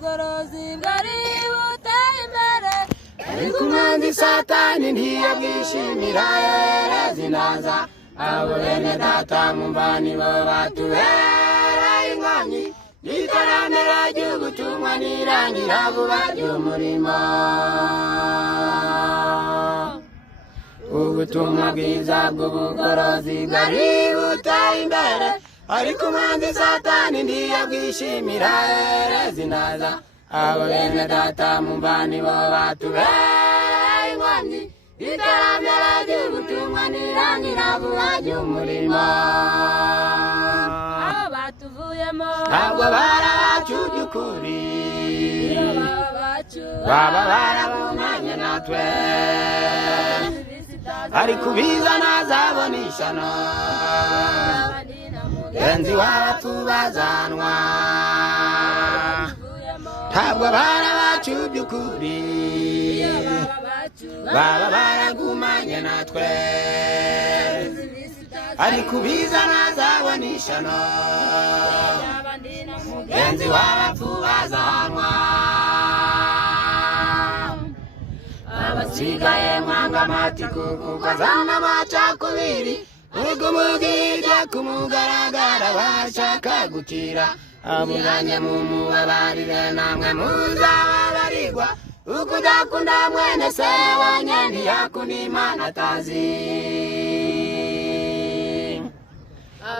ubugorozi bwari buteye imbere ariko umwanzi satani ntiyabwishimira zinaza abo bene data mumva nibo batubera inkomyi y'iterambere ry'ubutumwa n'irangira vuba ry'umurimo ubutumwa bwiza bw'ubugorozi bwari buteye imbere ariko umwanzi satani ntiyabwishimira zinaza abo bene data mumva nibo batubera inkomyi y'iterambere ry'ubutumwa n'irangira vuba ry'umurimo abo batuvuyemo ntabwo barabacu by'ukuri baba bacu baba barabonanye natwe ariko ubizana azabona ishyano mugenzi w'abapfu bazanwa ntabwo barabacu by'ukuri baba baragumanye natwe ariko ubizana azabona ishyano mugenzi w'abapfu bazanwa abasigaye mwanga amatiku kuko azana amacakubiri ubwo mubwirya kumugaragara bashaka gukira amuganye mumubabarire namwe muzababarirwa uko udakunda mwene se wanye ntiyakunda Imana atazi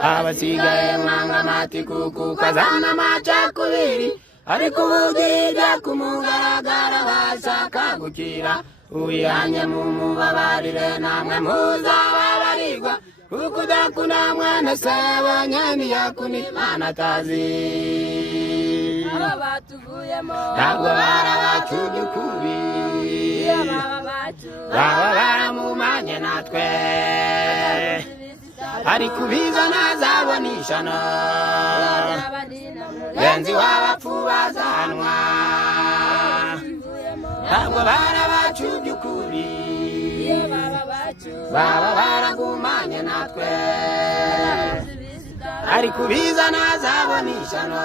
abasigaye mwanga amatiku kuko azana amacakubiri ariko ubugirya kumugaragara bashaka gukira uyanye mumubabarire namwe muzababarirwa kuko udakunda mwene se wanye ntiyakunda Imana atazi abo batuvuyemo ntabwo barabacu by'ukuri baba baramumanye natwe ariko ubizana azabona ishyano mugenzi w'abapfu bazanwa ntabwo barabacu by'ukuri baba baragumanye natwe ariko ubizana azabona ishyano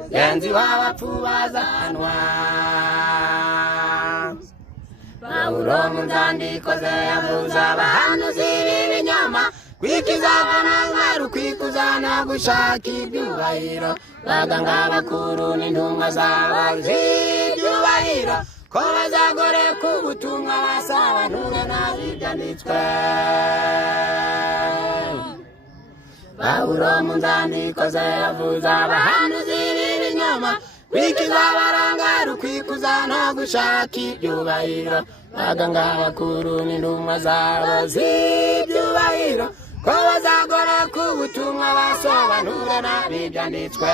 mugenzi w'abapfu bazanwa Pawulo mu nzandiko ze yavuze abahanuzi b'ibinyoma kwikiza kw'amanywa kwikuza no gushaka ibyubahiro baganga bakuru n'intumwa zabo z'ibyubahiro ko bazagoreka ubutumwa basobanure nabi ibyanditswe Pawulo mu nzandiko ze yavuze abahanuzi b'ibinyoma kwikiza abarangara ukwikuza no gushaka ibyubahiro baganga bakuru n'intumwa zabo z'ibyubahiro ko bazagoreka ubutumwa basobanure nabi ibyanditswe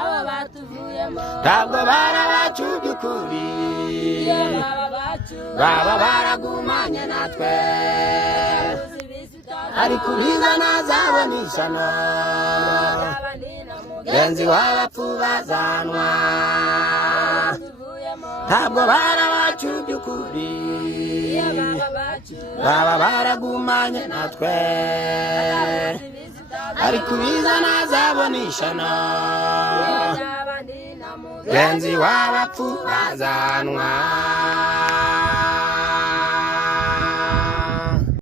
abo batuvuyemo ntabwo barabacu by'ukuri baba baragumanye natwe ariko ubizana azabona ishyano mugenzi w'abapfu bazanwa ntabwo barabacu by'ukuri baba baragumanye natwe ariko ubizana azabona ishyano mugenzi w'abapfu bazanwa